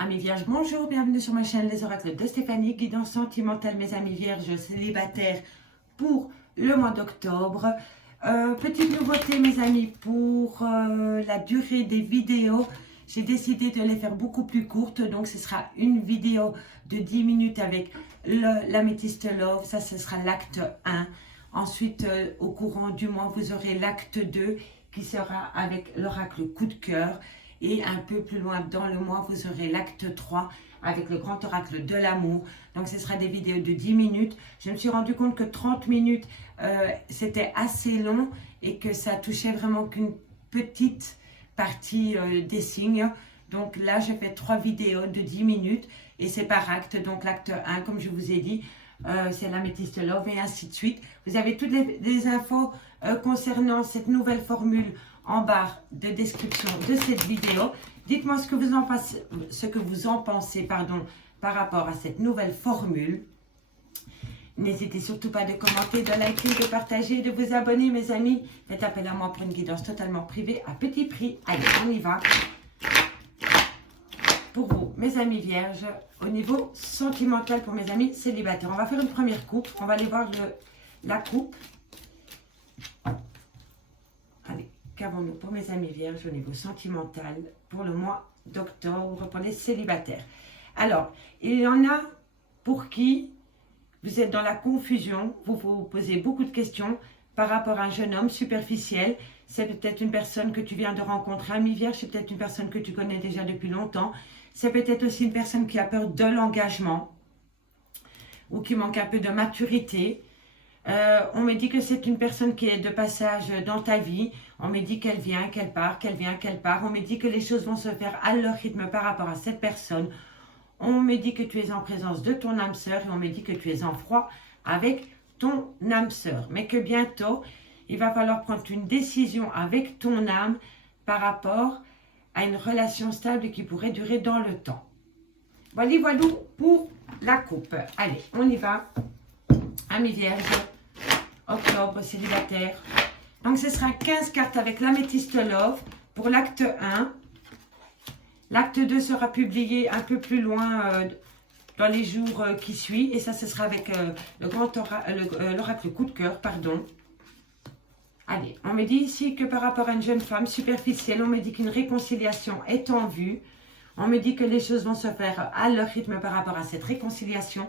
Amis vierges, bonjour, bienvenue sur ma chaîne Les Oracles de Stéphanie, guidance sentimentale, mes amis vierges célibataires pour le mois d'octobre. Petite nouveauté, mes amis, pour la durée des vidéos, j'ai décidé de les faire beaucoup plus courtes, donc ce sera une vidéo de 10 minutes avec l'améthyste love, ça ce sera l'acte 1. Ensuite, au courant du mois, vous aurez l'acte 2 qui sera avec l'oracle coup de cœur. Et un peu plus loin dans le mois, vous aurez l'acte 3 avec le grand oracle de l'amour. Donc, ce sera des vidéos de 10 minutes. Je me suis rendu compte que 30 minutes, c'était assez long et que ça touchait vraiment qu'une petite partie des signes. Donc là, j'ai fait 3 vidéos de 10 minutes et c'est par acte. Donc, l'acte 1, comme je vous ai dit, c'est l'améthyste love et ainsi de suite. Vous avez toutes les infos concernant cette nouvelle formule en barre de description de cette vidéo. Dites-moi ce que vous en pensez par rapport à cette nouvelle formule. N'hésitez surtout pas de commenter, de liker, de partager, de vous abonner, mes amis. Faites appel à moi pour une guidance totalement privée à petit prix. Allez, on y va. Pour vous, mes amis vierges, au niveau sentimental pour mes amis célibataires. On va faire une première coupe. On va aller voir la coupe. Allez. Qu'avons-nous pour mes amis vierges au niveau sentimental pour le mois d'octobre pour les célibataires? Alors, il y en a pour qui vous êtes dans la confusion, vous vous posez beaucoup de questions par rapport à un jeune homme superficiel. C'est peut-être une personne que tu viens de rencontrer, ami vierge, c'est peut-être une personne que tu connais déjà depuis longtemps. C'est peut-être aussi une personne qui a peur de l'engagement ou qui manque un peu de maturité. On me dit que c'est une personne qui est de passage dans ta vie. On me dit qu'elle vient, qu'elle part, qu'elle vient, qu'elle part. On me dit que les choses vont se faire à leur rythme par rapport à cette personne. On me dit que tu es en présence de ton âme sœur et on me dit que tu es en froid avec ton âme sœur. Mais que bientôt, il va falloir prendre une décision avec ton âme par rapport à une relation stable qui pourrait durer dans le temps. Voilà pour la coupe. Allez, on y va. Amis vierges. Octobre, célibataire. Donc, ce sera 15 cartes avec l'améthyste love pour l'acte 1. L'acte 2 sera publié un peu plus loin dans les jours qui suivent. Et ça, ce sera avec l'oracle coup de cœur, pardon. Allez, on me dit ici que par rapport à une jeune femme superficielle, on me dit qu'une réconciliation est en vue. On me dit que les choses vont se faire à leur rythme par rapport à cette réconciliation.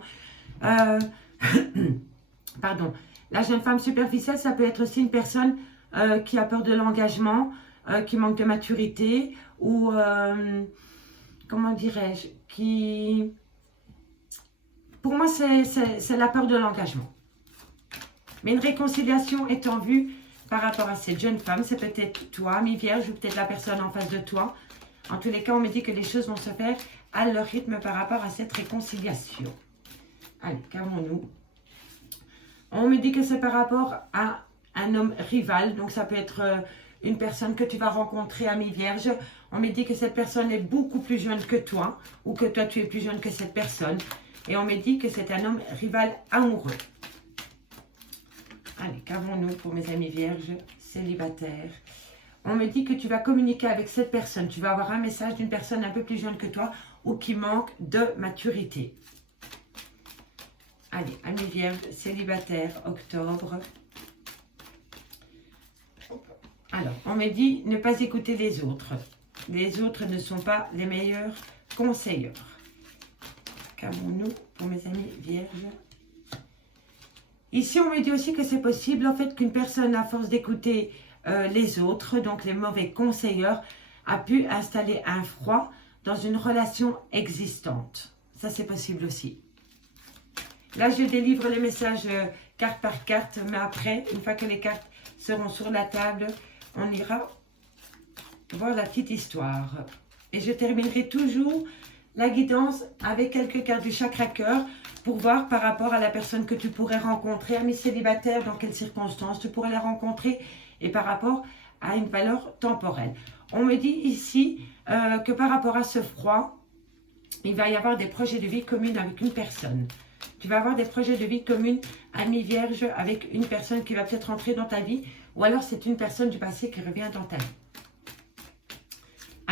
Pardon. La jeune femme superficielle, ça peut être aussi une personne qui a peur de l'engagement, qui manque de maturité ou, comment dirais-je, qui... Pour moi, c'est la peur de l'engagement. Mais une réconciliation est en vue par rapport à cette jeune femme. C'est peut-être toi, mi-vierge, ou peut-être la personne en face de toi. En tous les cas, on me dit que les choses vont se faire à leur rythme par rapport à cette réconciliation. Allez, qu'avons-nous ? On me dit que c'est par rapport à un homme rival. Donc, ça peut être une personne que tu vas rencontrer, ami vierge. On me dit que cette personne est beaucoup plus jeune que toi. Ou que toi, tu es plus jeune que cette personne. Et on me dit que c'est un homme rival amoureux. Allez, qu'avons-nous pour mes amis vierges célibataires? On me dit que tu vas communiquer avec cette personne. Tu vas avoir un message d'une personne un peu plus jeune que toi. Ou qui manque de maturité. Allez, amis vierges, célibataire, octobre. Alors, on me dit ne pas écouter les autres. Les autres ne sont pas les meilleurs conseillers. Qu'avons-nous pour mes amis vierges? Ici, on me dit aussi que c'est possible, en fait, qu'une personne, à force d'écouter les autres, donc les mauvais conseillers, a pu installer un froid dans une relation existante. Ça, c'est possible aussi. Là, je délivre les messages carte par carte, mais après, une fois que les cartes seront sur la table, on ira voir la petite histoire. Et je terminerai toujours la guidance avec quelques cartes du chakra cœur pour voir par rapport à la personne que tu pourrais rencontrer, amis célibataires, dans quelles circonstances tu pourrais la rencontrer et par rapport à une valeur temporelle. On me dit ici que par rapport à ce froid, il va y avoir des projets de vie communs avec une personne. Tu vas avoir des projets de vie communs, amis vierge, avec une personne qui va peut-être entrer dans ta vie. Ou alors c'est une personne du passé qui revient dans ta vie.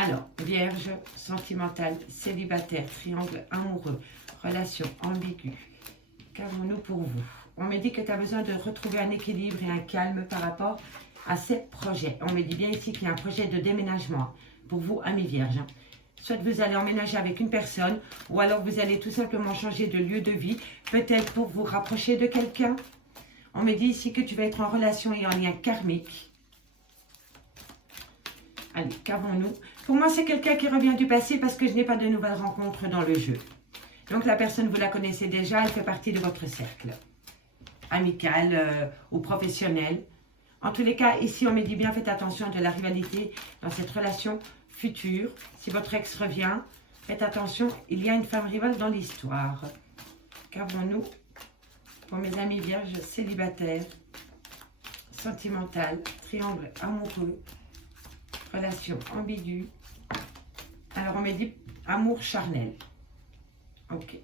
Alors, Vierge, sentimentale, célibataire, triangle amoureux, relation ambiguë. Qu'avons-nous pour vous? On me dit que tu as besoin de retrouver un équilibre et un calme par rapport à ces projets. On me dit bien ici qu'il y a un projet de déménagement pour vous, amis vierges. Soit vous allez emménager avec une personne, ou alors vous allez tout simplement changer de lieu de vie, peut-être pour vous rapprocher de quelqu'un. On me dit ici que tu vas être en relation et en lien karmique. Allez, qu'avons-nous? Pour moi, c'est quelqu'un qui revient du passé parce que je n'ai pas de nouvelles rencontres dans le jeu. Donc la personne, vous la connaissez déjà, elle fait partie de votre cercle amical ou professionnel. En tous les cas, ici, on me dit bien, faites attention de la rivalité dans cette relation future. Si votre ex revient, faites attention, il y a une femme rivale dans l'histoire. Qu'avons-nous pour mes amis vierges célibataires, sentimentales, triangle amoureux, relation ambiguë. Alors, on me dit amour charnel. Ok.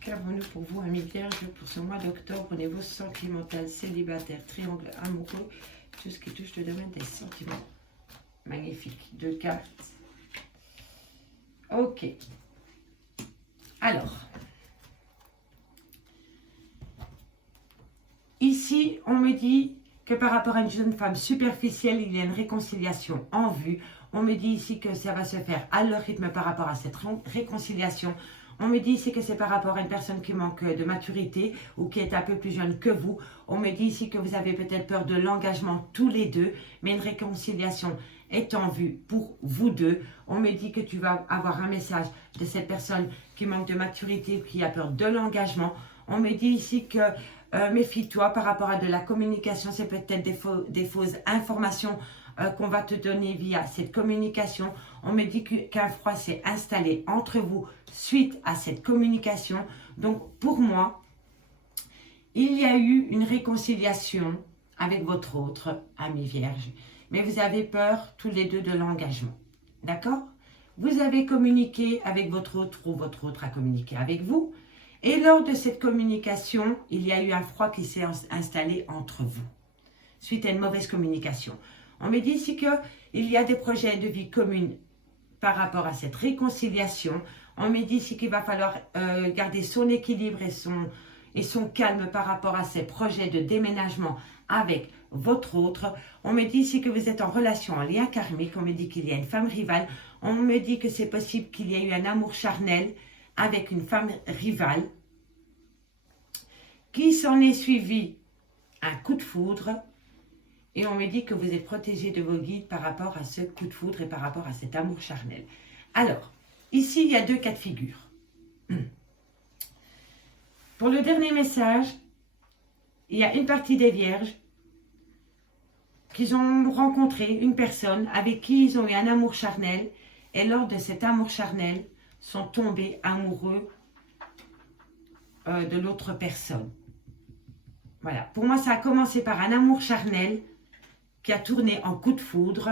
Qu'avons-nous pour vous, amis vierges, pour ce mois d'octobre au niveau sentimental, célibataire, triangle amoureux, tout ce qui touche le domaine des sentiments. Magnifique. 2 cartes. Ok. Alors. Ici, on me dit que par rapport à une jeune femme superficielle, il y a une réconciliation en vue. On me dit ici que ça va se faire à leur rythme par rapport à cette réconciliation. On me dit ici que c'est par rapport à une personne qui manque de maturité ou qui est un peu plus jeune que vous. On me dit ici que vous avez peut-être peur de l'engagement tous les deux, mais une réconciliation est en vue pour vous deux. On me dit que tu vas avoir un message de cette personne qui manque de maturité ou qui a peur de l'engagement. On me dit ici que méfie-toi par rapport à de la communication, c'est peut-être des fausses informations qu'on va te donner via cette communication. On me dit qu'un froid s'est installé entre vous suite à cette communication. Donc pour moi, il y a eu une réconciliation avec votre autre ami vierge. Mais vous avez peur tous les deux de l'engagement. D'accord? Vous avez communiqué avec votre autre ou votre autre a communiqué avec vous. Et lors de cette communication, il y a eu un froid qui s'est installé entre vous, suite à une mauvaise communication. On me dit ici qu'il y a des projets de vie commune par rapport à cette réconciliation. On me dit ici qu'il va falloir garder son équilibre et son calme par rapport à ces projets de déménagement avec votre autre. On me dit ici que vous êtes en relation, en lien karmique. On me dit qu'il y a une femme rivale. On me dit que c'est possible qu'il y ait eu un amour charnel avec une femme rivale, qui s'en est suivi un coup de foudre, et on me dit que vous êtes protégé de vos guides par rapport à ce coup de foudre et par rapport à cet amour charnel. Alors, ici, il y a 2 cas de figure. Pour le dernier message, il y a une partie des vierges qui ont rencontré une personne avec qui ils ont eu un amour charnel, et lors de cet amour charnel, sont tombés amoureux de l'autre personne. Voilà. Pour moi, ça a commencé par un amour charnel qui a tourné en coup de foudre.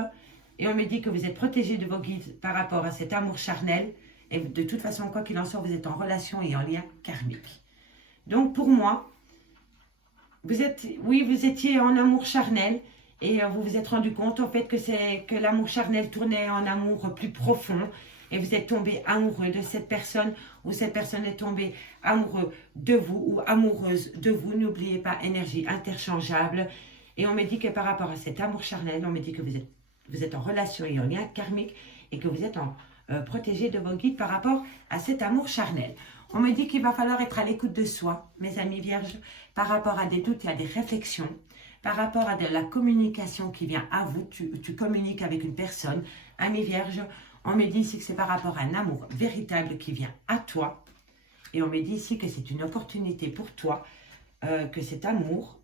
Et on me dit que vous êtes protégé de vos guides par rapport à cet amour charnel. Et de toute façon, quoi qu'il en soit, vous êtes en relation et en lien karmique. Donc, pour moi, vous étiez en amour charnel. Et vous vous êtes rendu compte, en fait, que l'amour charnel tournait en amour plus profond. Et vous êtes tombé amoureux de cette personne, ou cette personne est tombée amoureuse de vous ou amoureuse de vous. N'oubliez pas, énergie interchangeable. Et on me dit que par rapport à cet amour charnel, on me dit que vous êtes en relation et en lien karmique et que vous êtes protégé de vos guides par rapport à cet amour charnel. On me dit qu'il va falloir être à l'écoute de soi, mes amis vierges, par rapport à des doutes et à des réflexions, par rapport à de la communication qui vient à vous. Tu communiques avec une personne, amis vierges. On me dit ici que c'est par rapport à un amour véritable qui vient à toi. Et on me dit ici que c'est une opportunité pour toi, que cet amour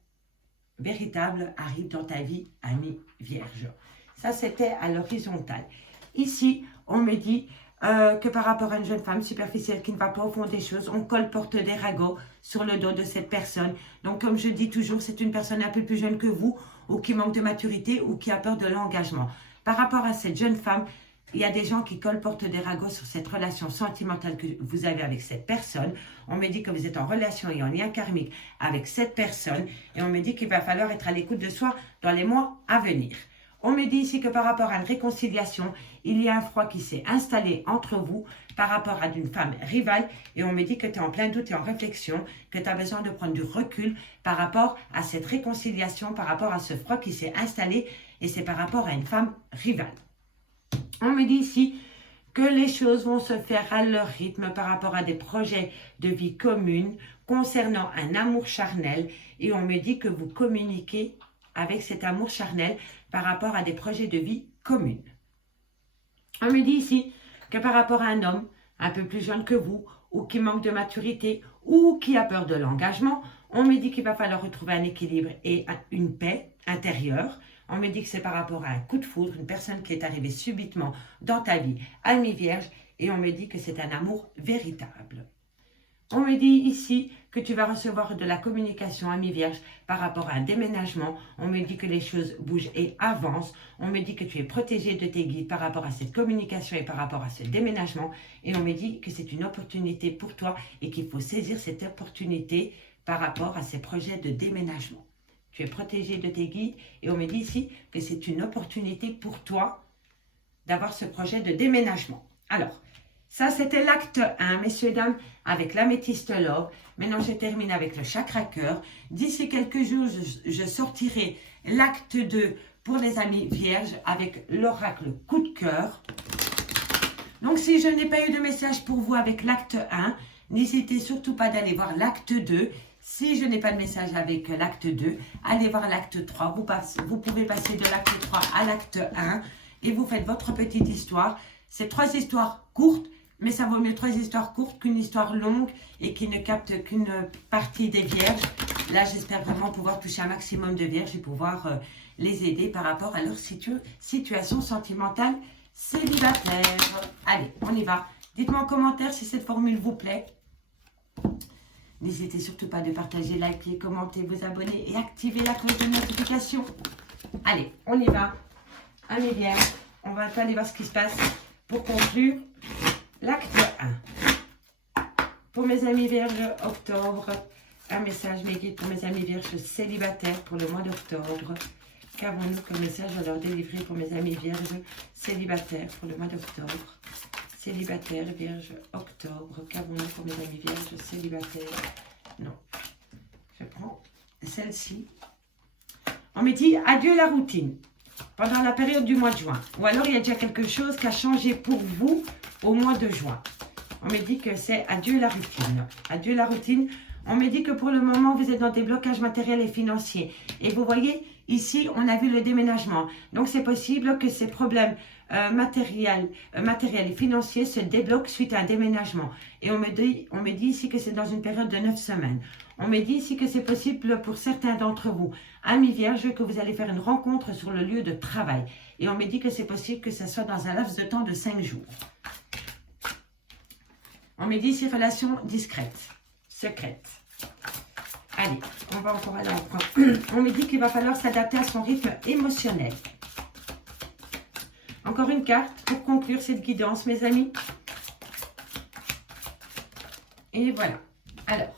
véritable arrive dans ta vie, ami vierge. Ça, c'était à l'horizontale. Ici, on me dit que par rapport à une jeune femme superficielle qui ne va pas au fond des choses, on colporte des ragots sur le dos de cette personne. Donc, comme je dis toujours, c'est une personne un peu plus jeune que vous, ou qui manque de maturité, ou qui a peur de l'engagement. Par rapport à cette jeune femme, il y a des gens qui colportent des ragots sur cette relation sentimentale que vous avez avec cette personne. On me dit que vous êtes en relation et en lien karmique avec cette personne. Et on me dit qu'il va falloir être à l'écoute de soi dans les mois à venir. On me dit ici que par rapport à une réconciliation, il y a un froid qui s'est installé entre vous par rapport à d'une femme rivale. Et on me dit que tu es en plein doute et en réflexion, que tu as besoin de prendre du recul par rapport à cette réconciliation, par rapport à ce froid qui s'est installé. Et c'est par rapport à une femme rivale. On me dit ici que les choses vont se faire à leur rythme par rapport à des projets de vie commune concernant un amour charnel. Et on me dit que vous communiquez avec cet amour charnel par rapport à des projets de vie communes. On me dit ici que par rapport à un homme un peu plus jeune que vous, ou qui manque de maturité, ou qui a peur de l'engagement, on me dit qu'il va falloir retrouver un équilibre et une paix intérieure. On me dit que c'est par rapport à un coup de foudre, une personne qui est arrivée subitement dans ta vie, amie vierge, et on me dit que c'est un amour véritable. On me dit ici que tu vas recevoir de la communication amie vierge par rapport à un déménagement. On me dit que les choses bougent et avancent. On me dit que tu es protégé de tes guides par rapport à cette communication et par rapport à ce déménagement. Et on me dit que c'est une opportunité pour toi et qu'il faut saisir cette opportunité par rapport à ces projets de déménagement. Tu es protégé de tes guides et on me dit ici que c'est une opportunité pour toi d'avoir ce projet de déménagement. Alors, ça, c'était l'acte 1, messieurs, dames, avec l'améthyste l'or. Maintenant, je termine avec le chakra cœur. D'ici quelques jours, je sortirai l'acte 2 pour les amis vierges avec l'oracle coup de cœur. Donc, si je n'ai pas eu de message pour vous avec l'acte 1, n'hésitez surtout pas d'aller voir l'acte 2. Si je n'ai pas de message avec l'acte 2, allez voir l'acte 3. Vous pouvez passer de l'acte 3 à l'acte 1 et vous faites votre petite histoire. C'est 3 histoires courtes. Mais ça vaut mieux 3 histoires courtes qu'une histoire longue et qui ne capte qu'une partie des vierges. Là, j'espère vraiment pouvoir toucher un maximum de vierges et pouvoir les aider par rapport à leur situation sentimentale célibataire. Allez, on y va. Dites-moi en commentaire si cette formule vous plaît. N'hésitez surtout pas de partager, liker, commenter, vous abonner et activer la cloche de notification. Allez, on y va. Amis vierges, on va aller voir ce qui se passe pour conclure. L'acte 1. Pour mes amis vierges, octobre. Un message, mes guides pour mes amis vierges célibataires pour le mois d'octobre. Qu'avons-nous comme message à leur délivrer pour mes amis vierges célibataires pour le mois d'octobre? Célibataire, vierge, octobre. Qu'avons-nous pour mes amis vierges célibataires? Non. Je prends celle-ci. On me dit adieu la routine pendant la période du mois de juin. Ou alors il y a déjà quelque chose qui a changé pour vous au mois de juin. On me dit que c'est adieu la routine. Adieu la routine. On me dit que pour le moment, vous êtes dans des blocages matériels et financiers. Et vous voyez, ici, on a vu le déménagement. Donc, c'est possible que ces problèmes matériels et financiers se débloquent suite à un déménagement. Et on me dit ici que c'est dans une période de 9 semaines. On me dit ici que c'est possible pour certains d'entre vous, amis vierges, que vous allez faire une rencontre sur le lieu de travail. Et on me dit que c'est possible que ce soit dans un laps de temps de 5 jours. On me dit ces relations discrètes, secrètes. Allez, on va encore aller en prendre. On me dit qu'il va falloir s'adapter à son rythme émotionnel. Encore une carte pour conclure cette guidance, mes amis. Et voilà. Alors,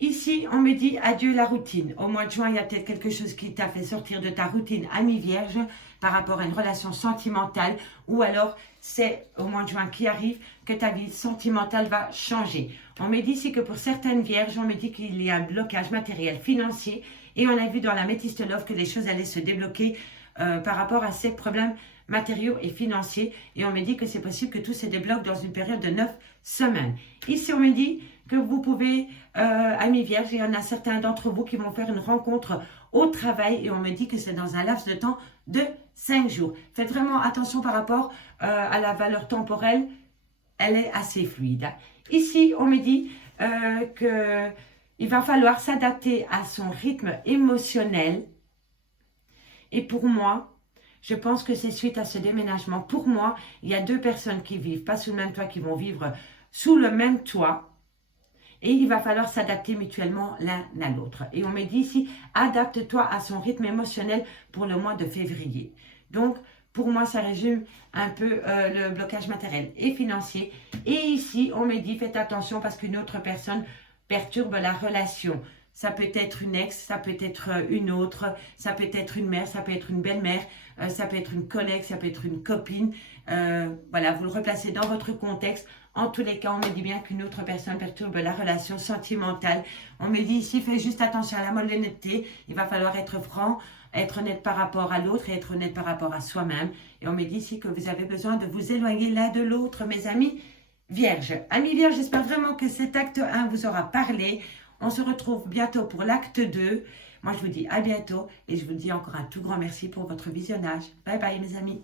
ici, on me dit adieu la routine. Au mois de juin, il y a peut-être quelque chose qui t'a fait sortir de ta routine amie vierge par rapport à une relation sentimentale, ou alors c'est au mois de juin qui arrive que ta vie sentimentale va changer. On me dit ici que pour certaines vierges, on me dit qu'il y a un blocage matériel financier et on a vu dans la Métiste Love que les choses allaient se débloquer par rapport à ces problèmes matériaux et financiers, et on me dit que c'est possible que tout se débloque dans une période de 9 semaines. Ici, on me dit que vous pouvez, amis vierges, il y en a certains d'entre vous qui vont faire une rencontre au travail, et on me dit que c'est dans un laps de temps de 5 jours. Faites vraiment attention par rapport à la valeur temporelle, elle est assez fluide. Ici, on me dit qu'il va falloir s'adapter à son rythme émotionnel. Et pour moi, je pense que c'est suite à ce déménagement. Pour moi, il y a 2 personnes qui vivent, pas sous le même toit, qui vont vivre sous le même toit. Et il va falloir s'adapter mutuellement l'un à l'autre. Et on me dit ici, adapte-toi à son rythme émotionnel pour le mois de février. Donc, pour moi, ça résume un peu le blocage matériel et financier. Et ici, on me dit, faites attention parce qu'une autre personne perturbe la relation Ça peut être une ex, ça peut être une autre, ça peut être une mère, ça peut être une belle-mère, ça peut être une collègue, ça peut être une copine. Voilà, vous le replacez dans votre contexte. En tous les cas, on me dit bien qu'une autre personne perturbe la relation sentimentale. On me dit ici, fais juste attention à la malhonnêteté. Il va falloir être franc, être honnête par rapport à l'autre et être honnête par rapport à soi-même. Et on me dit ici que vous avez besoin de vous éloigner l'un de l'autre, mes amis vierges. Amis vierges, j'espère vraiment que cet acte 1 vous aura parlé. On se retrouve bientôt pour l'acte 2. Moi, je vous dis à bientôt et je vous dis encore un tout grand merci pour votre visionnage. Bye bye, mes amis.